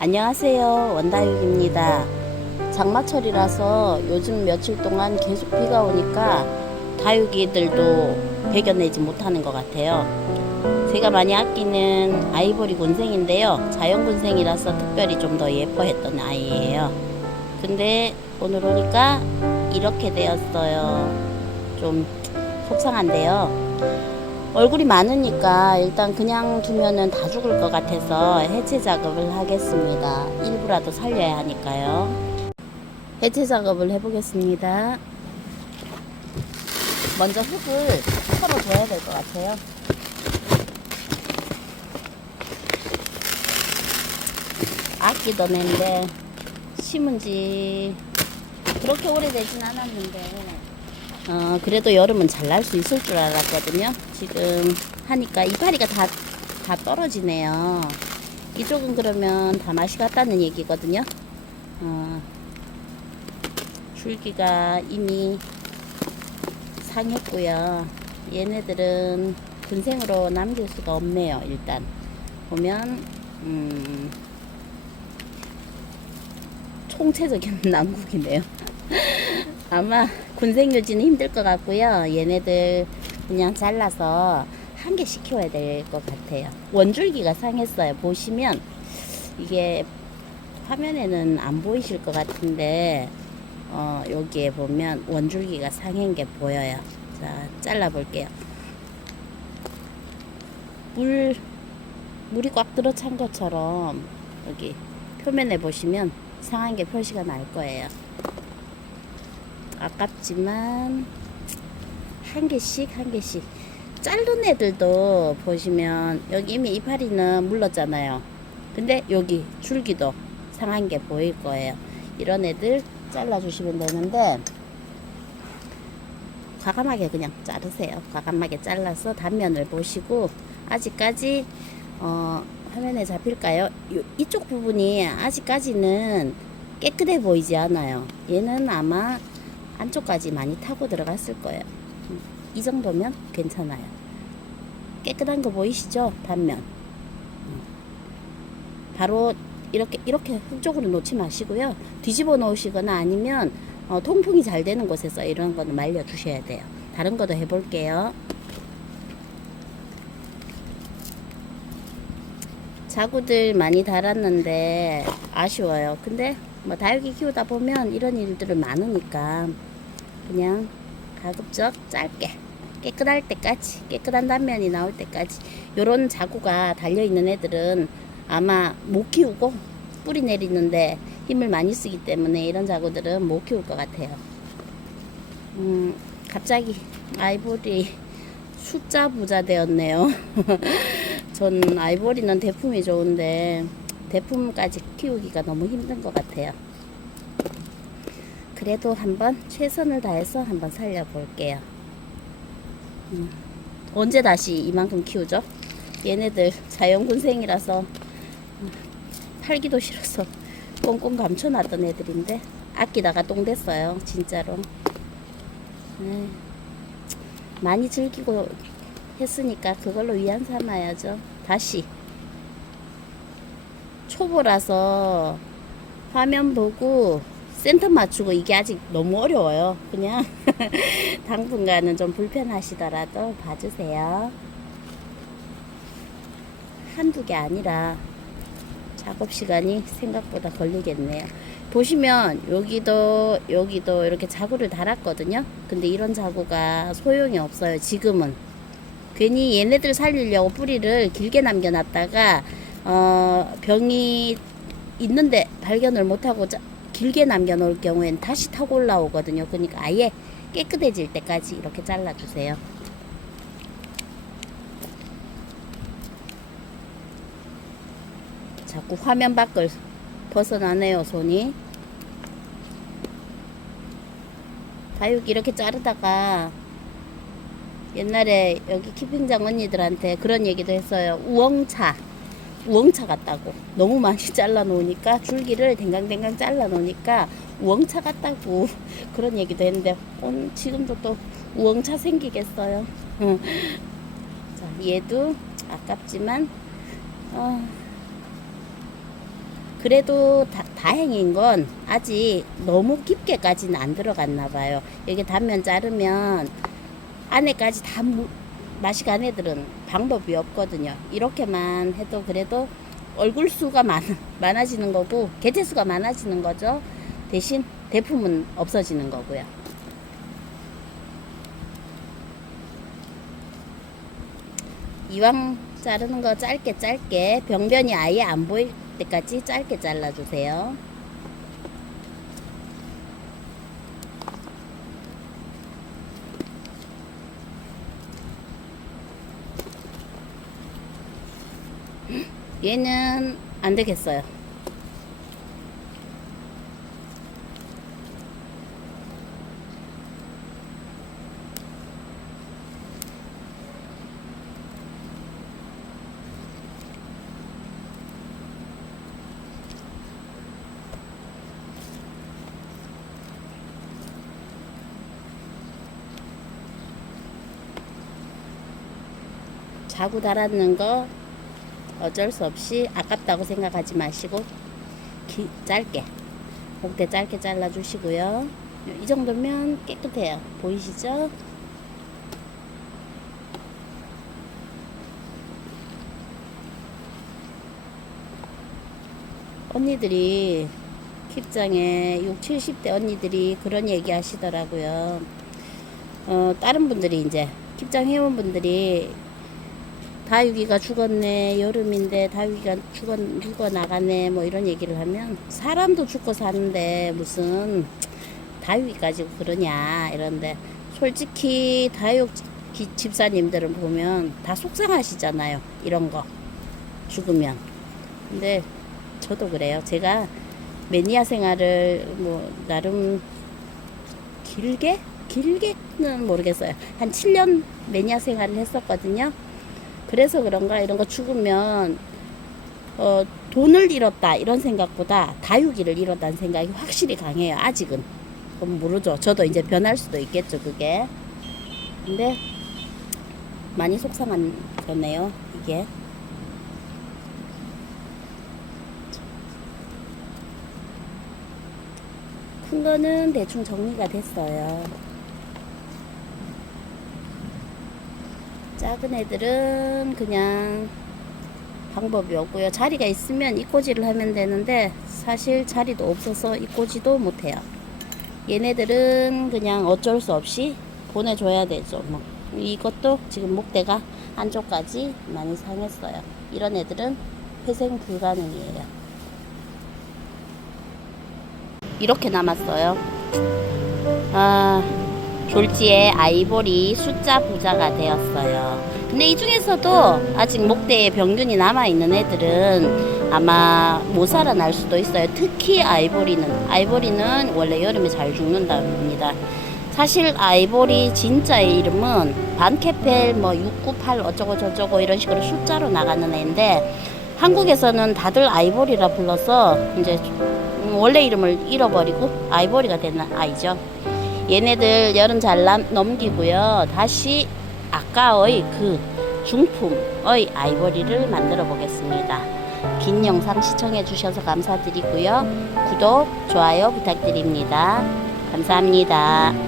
안녕하세요. 원다육입니다. 장마철이라서 요즘 며칠 동안 계속 비가 오니까 다육이들도 배겨내지 못하는 것 같아요. 제가 많이 아끼는 아이보리 곤생인데요. 자연 곤생이라서 특별히 좀 더 예뻐했던 아이예요. 근데 오늘 오니까 이렇게 되었어요. 좀 속상한데요. 얼굴이 많으니까 일단 그냥 두면은 다 죽을 것 같아서 해체 작업을 하겠습니다. 일부라도 살려야 하니까요. 해체 작업을 해보겠습니다. 먼저 흙을 털어줘야 될 것 같아요. 아끼던 애인데 심은 지 그렇게 오래되진 않았는데 어, 그래도 여름은 잘 날 수 있을 줄 알았거든요. 지금 하니까 이파리가 다, 다 떨어지네요. 이쪽은 그러면 다 맛이 갔다는 얘기거든요. 어, 줄기가 이미 상했고요. 얘네들은 군생으로 남길 수가 없네요. 일단 보면 음, 총체적인 난국이네요. 아마 군생 유지는 힘들 것 같고요. 얘네들 그냥 잘라서 한 개씩 키워야 될 것 같아요. 원줄기가 상했어요. 보시면 이게 화면에는 안 보이실 것 같은데 어, 여기에 보면 원줄기가 상한 게 보여요. 자, 잘라 볼게요. 물 물이 꽉 들어찬 것처럼 여기 표면에 보시면 상한 게 표시가 날 거예요. 아깝지만 한 개씩 한 개씩 자른 애들도 보시면 여기 이미 이파리는 물렀잖아요. 근데 여기 줄기도 상한 게 보일 거예요. 이런 애들 잘라 주시면 되는데 과감하게 그냥 자르세요. 과감하게 잘라서 단면을 보시고 아직까지 어, 화면에 잡힐까요? 요, 이쪽 부분이 아직까지는 깨끗해 보이지 않아요. 얘는 아마 안쪽까지 많이 타고 들어갔을 거예요. 음, 이 정도면 괜찮아요. 깨끗한 거 보이시죠? 음. 바로 이렇게 이렇게 흙 쪽으로 놓지 마시고요. 뒤집어 놓으시거나 아니면 어, 통풍이 잘 되는 곳에서 이런 거는 말려 주셔야 돼요. 다른 것도 해볼게요. 자구들 많이 달았는데 아쉬워요. 근데 뭐 다육이 키우다 보면 이런 일들은 많으니까 그냥 가급적 짧게 깨끗할 때까지 깨끗한 단면이 나올 때까지 요런 자구가 달려 있는 애들은 아마 못 키우고 뿌리 내리는데 힘을 많이 쓰기 때문에 이런 자구들은 못 키울 것 같아요. 음, 갑자기 아이보리 숫자 부자 되었네요. 전 아이보리는 대품이 좋은데 대품까지 키우기가 너무 힘든 것 같아요. 그래도 한번 최선을 다해서 한번 살려볼게요. 음, 언제 다시 이만큼 키우죠? 얘네들 자연군생이라서 음, 팔기도 싫어서 꽁꽁 감춰놨던 애들인데 아끼다가 똥 됐어요. 진짜로. 네. 많이 즐기고 했으니까 그걸로 위안 삼아야죠. 다시. 초보라서 화면 보고 센터 맞추고 이게 아직 너무 어려워요. 그냥 당분간은 좀 불편하시더라도 봐주세요. 한두 개 아니라 작업 시간이 생각보다 걸리겠네요. 보시면 여기도 여기도 이렇게 자구를 달았거든요. 근데 이런 자구가 소용이 없어요. 지금은 괜히 얘네들 살리려고 뿌리를 길게 남겨놨다가 어, 병이 있는데 발견을 못하고 자, 길게 남겨놓을 경우엔 다시 타고 올라오거든요. 그러니까 아예 깨끗해질 때까지 이렇게 잘라주세요. 자꾸 화면 밖을 벗어나네요, 손이. 다육 이렇게 자르다가 옛날에 여기 키핑장 언니들한테 그런 얘기도 했어요. 우엉차. 우엉차 같다고. 너무 많이 잘라 놓으니까 줄기를 댕강댕강 잘라 놓으니까 우엉차 같다고 그런 얘기도 했는데 오늘 지금도 또 우엉차 생기겠어요. 자, 얘도 아깝지만 어, 그래도 다, 다행인 건 아직 너무 깊게까지는 안 들어갔나 봐요. 여기 단면 자르면 안에까지 다 무, 맛이 간 애들은 방법이 없거든요. 이렇게만 해도 그래도 얼굴 수가 많, 많아지는 거고 개체 수가 많아지는 거죠. 대신 대품은 없어지는 거고요. 이왕 자르는 거 짧게 짧게 병변이 아예 안 보일 때까지 짧게 잘라주세요. 얘는 안 되겠어요. 자구 달았는 거 어쩔 수 없이 아깝다고 생각하지 마시고 기, 짧게 목대 짧게 잘라 주시고요. 이 정도면 깨끗해요. 보이시죠? 언니들이 킵장에 6, 70대 언니들이 그런 얘기 하시더라고요. 어, 다른 분들이 이제 킵장 회원분들이 다육이가 죽었네 여름인데 다육이가 죽어 죽어 나가네 뭐 이런 얘기를 하면 사람도 죽고 사는데 무슨 다육이 가지고 그러냐 이런데 솔직히 다육 기- 집사님들은 보면 다 속상하시잖아요 이런 거 죽으면. 근데 저도 그래요. 제가 매니아 생활을 뭐 나름 길게? 길게는 모르겠어요. 한 7년 매니아 생활을 했었거든요 그래서 그런가? 이런 거 죽으면 어, 돈을 잃었다. 이런 생각보다 다육이를 잃었다는 생각이 확실히 강해요 아직은. 그럼 모르죠. 저도 이제 변할 수도 있겠죠 그게. 근데 많이 속상한 거네요 이게. 큰 거는 대충 정리가 됐어요 작은 애들은 그냥 방법이 없고요. 자리가 있으면 이꼬지를 하면 되는데 사실 자리도 없어서 이꼬지도 못해요. 얘네들은 그냥 어쩔 수 없이 보내줘야 되죠. 뭐 이것도 지금 목대가 안쪽까지 많이 상했어요. 이런 애들은 회생 불가능이에요. 이렇게 남았어요. 아. 졸지의 아이보리 숫자 부자가 되었어요. 근데 이 중에서도 아직 목대에 병균이 남아있는 애들은 아마 못 살아날 수도 있어요. 특히 아이보리는. 아이보리는 원래 여름에 잘 죽는답니다. 사실 아이보리 진짜의 이름은 반케펠 뭐 698 어쩌고 저쩌고 이런 식으로 숫자로 나가는 애인데 한국에서는 다들 아이보리라 불러서 이제 원래 이름을 잃어버리고 아이보리가 된 아이죠. 얘네들 여름 잘 남- 넘기고요. 다시 아까의 그 중품의 아이보리를 만들어 보겠습니다. 긴 영상 시청해 주셔서 감사드리고요. 구독, 좋아요 부탁드립니다. 감사합니다.